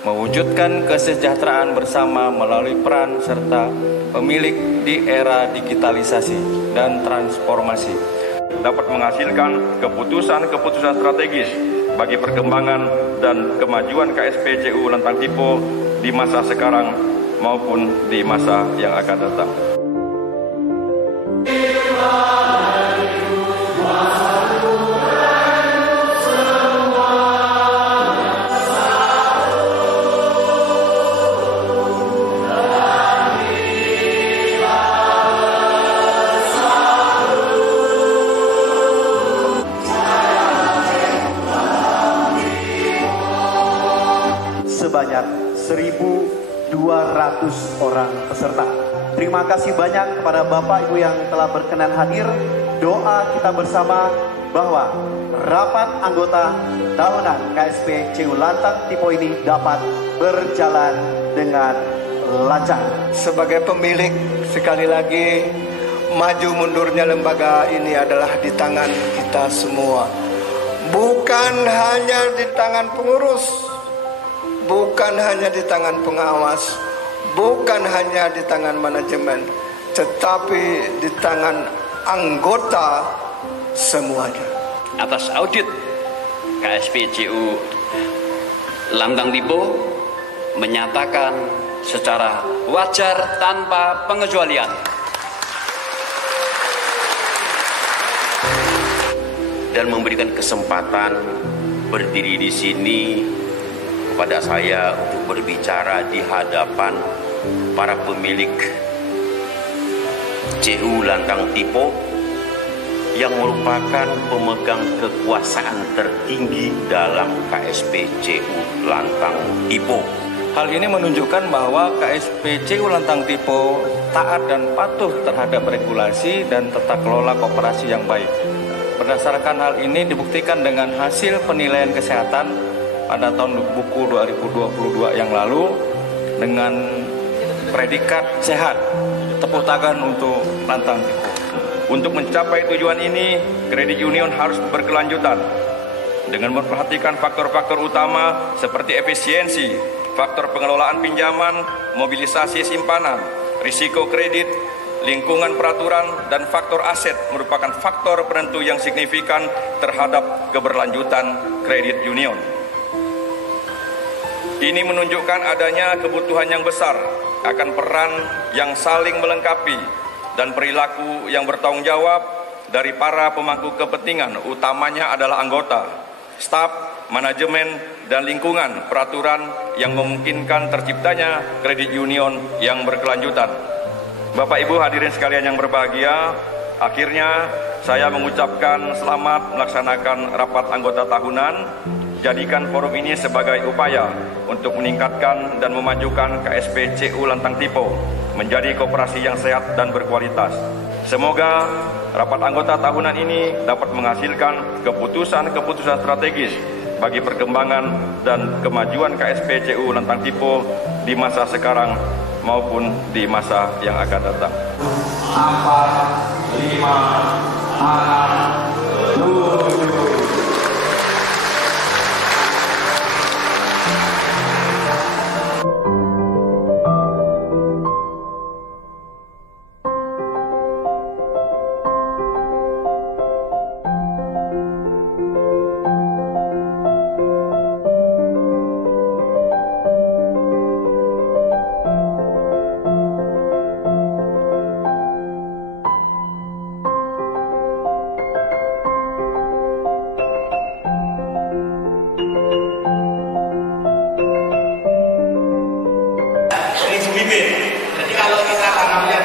mewujudkan kesejahteraan bersama melalui peran serta pemilik di era digitalisasi dan transformasi, dapat menghasilkan keputusan-keputusan strategis bagi perkembangan dan kemajuan KSP-CU Lentang Tipo di masa sekarang maupun di masa yang akan datang. Sebanyak 1.200 orang peserta. Terima kasih banyak kepada Bapak Ibu yang telah berkenan hadir. Doa kita bersama bahwa rapat anggota tahunan KSP-CU Lantang Tipo ini dapat berjalan dengan lancar. Sebagai pemilik, sekali lagi, maju mundurnya lembaga ini adalah di tangan kita semua. Bukan hanya di tangan pengurus, bukan hanya di tangan pengawas, bukan hanya di tangan manajemen, tetapi di tangan anggota semuanya. Atas audit KSP-CU Lantang Tipo menyatakan secara wajar tanpa pengecualian dan memberikan kesempatan berdiri di sini kepada saya untuk berbicara di hadapan para pemilik CU Lantang Tipo yang merupakan pemegang kekuasaan tertinggi dalam KSP-CU Lantang Tipo. Hal ini menunjukkan bahwa KSP-CU Lantang Tipo taat dan patuh terhadap regulasi dan tata kelola koperasi yang baik. Berdasarkan hal ini dibuktikan dengan hasil penilaian kesehatan pada tahun buku 2022 yang lalu dengan predikat sehat. Tepuk tangan untuk Lantang Tipo. Untuk mencapai tujuan ini, kredit union harus berkelanjutan dengan memperhatikan faktor-faktor utama seperti efisiensi, faktor pengelolaan pinjaman, mobilisasi simpanan, risiko kredit, lingkungan peraturan, dan faktor aset merupakan faktor penentu yang signifikan terhadap keberlanjutan kredit union. Ini menunjukkan adanya kebutuhan yang besar akan peran yang saling melengkapi dan perilaku yang bertanggung jawab dari para pemangku kepentingan, utamanya adalah anggota, staf, manajemen, dan lingkungan peraturan yang memungkinkan terciptanya kredit union yang berkelanjutan. Bapak Ibu hadirin sekalian yang berbahagia, akhirnya saya mengucapkan selamat melaksanakan rapat anggota tahunan. Jadikan forum ini sebagai upaya untuk meningkatkan dan memajukan KSP-CU Lantang Tipo menjadi koperasi yang sehat dan berkualitas. Semoga rapat anggota tahunan ini dapat menghasilkan keputusan-keputusan strategis bagi perkembangan dan kemajuan KSP-CU Lantang Tipo di masa sekarang maupun di masa yang akan datang. 4, 5, 6, 7. Jadi kalau kita tanamnya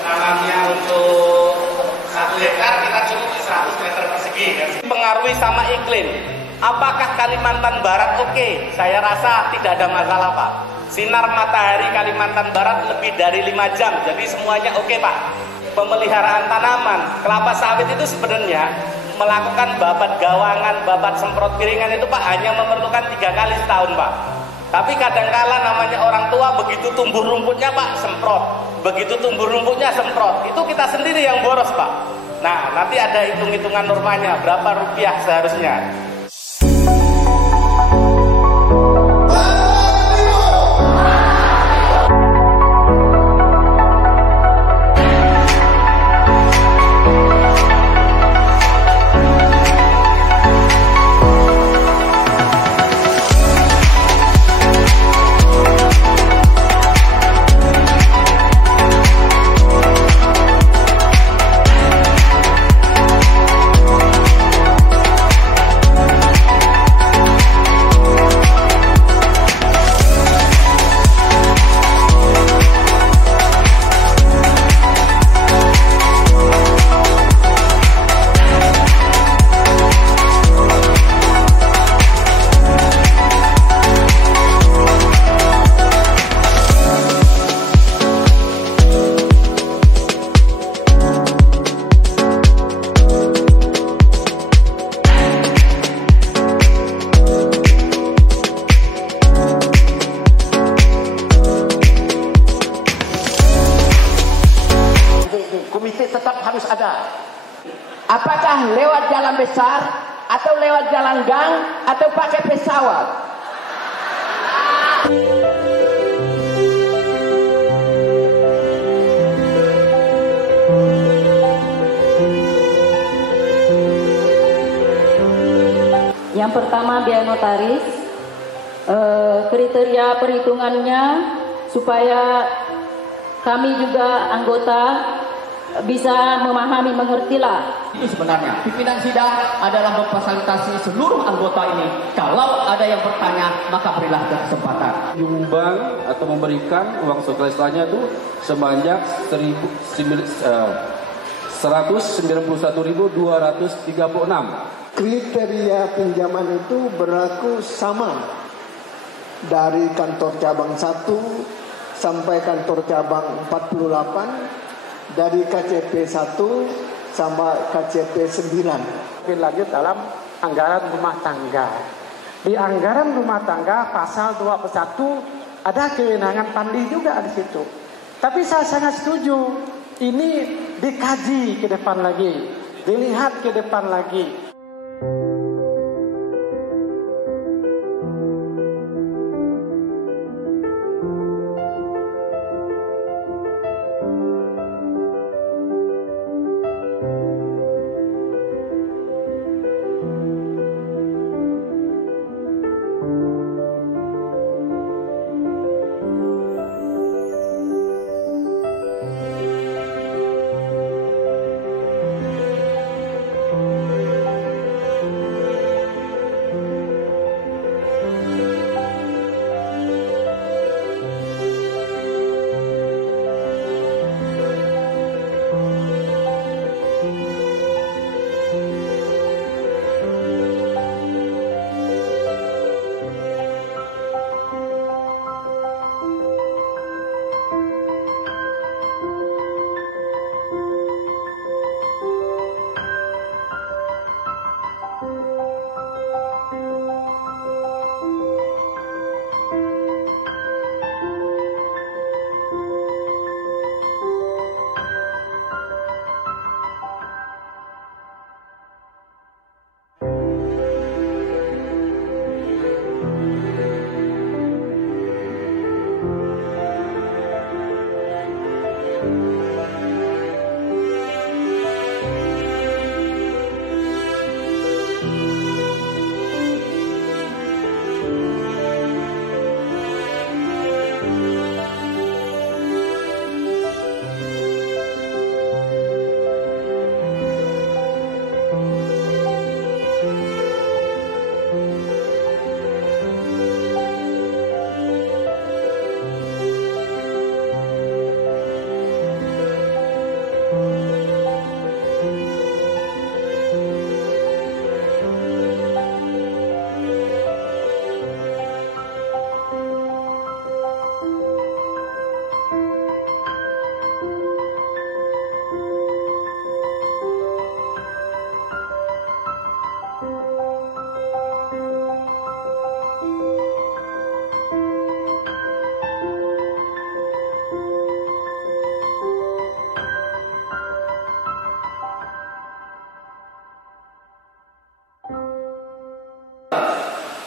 tanamnya untuk 1 hektar kita cukup 100 meter persegi. Pengaruhi sama iklim. Apakah Kalimantan Barat oke? Saya rasa tidak ada masalah, Pak. Sinar matahari Kalimantan Barat lebih dari 5 jam, jadi semuanya oke, Pak. Pemeliharaan tanaman, kelapa sawit itu sebenarnya melakukan babat gawangan, babat semprot piringan itu, Pak, hanya memerlukan 3 kali setahun, Pak. Tapi kadangkala namanya orang tua, begitu tumbuh rumputnya, Pak, semprot. Begitu tumbuh rumputnya semprot. Itu kita sendiri yang boros, Pak. Nah, nanti ada hitung-hitungan normanya, berapa rupiah seharusnya. besar, atau lewat jalan gang, atau pakai pesawat? Yang pertama biaya notaris, kriteria perhitungannya supaya kami juga anggota bisa memahami, mengertilah. Itu sebenarnya pimpinan sidang adalah memfasilitasi seluruh anggota ini. Kalau ada yang bertanya, maka berilah kesempatan. Menyumbang atau memberikan uang sosialisasinya itu sebanyak 191.236. Kriteria pinjaman itu berlaku sama dari kantor cabang 1 sampai kantor cabang 48, dari KCP 1 sampai KCP 9. Lebih lanjut dalam anggaran rumah tangga. Di anggaran rumah tangga pasal 21 ada kewenangan Pandi juga di situ. Tapi saya sangat setuju, ini dikaji ke depan lagi, dilihat ke depan lagi.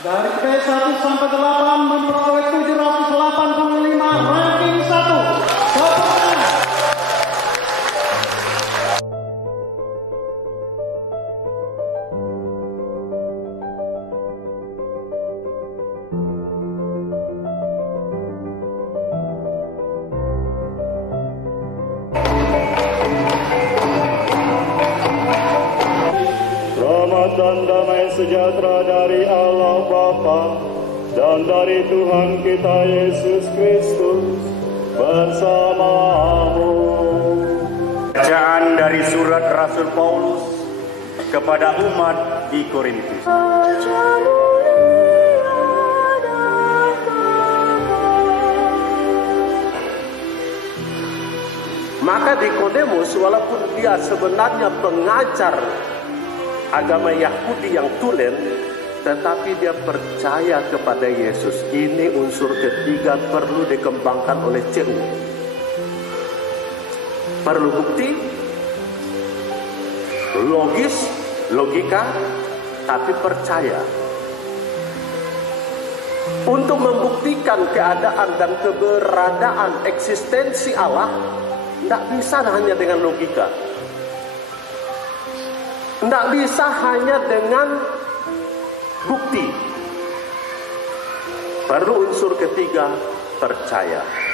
Dari P1 sampai 8 memperoleh 785 ranking 1. Rahmat dan damai sejahtera dari Allah Bapa dan dari Tuhan kita Yesus Kristus bersamamu. Bacaan dari surat Rasul Paulus kepada umat di Korintus. Maka Nikodemus, walaupun dia sebenarnya pengajar agama Yahudi yang tulen, tetapi dia percaya kepada Yesus. Ini unsur ketiga perlu dikembangkan oleh CU. Perlu bukti, logis, logika, tapi percaya. Untuk membuktikan keadaan dan keberadaan eksistensi Allah, tidak bisa hanya dengan logika. Tidak bisa hanya dengan bukti. Baru unsur ketiga, percaya.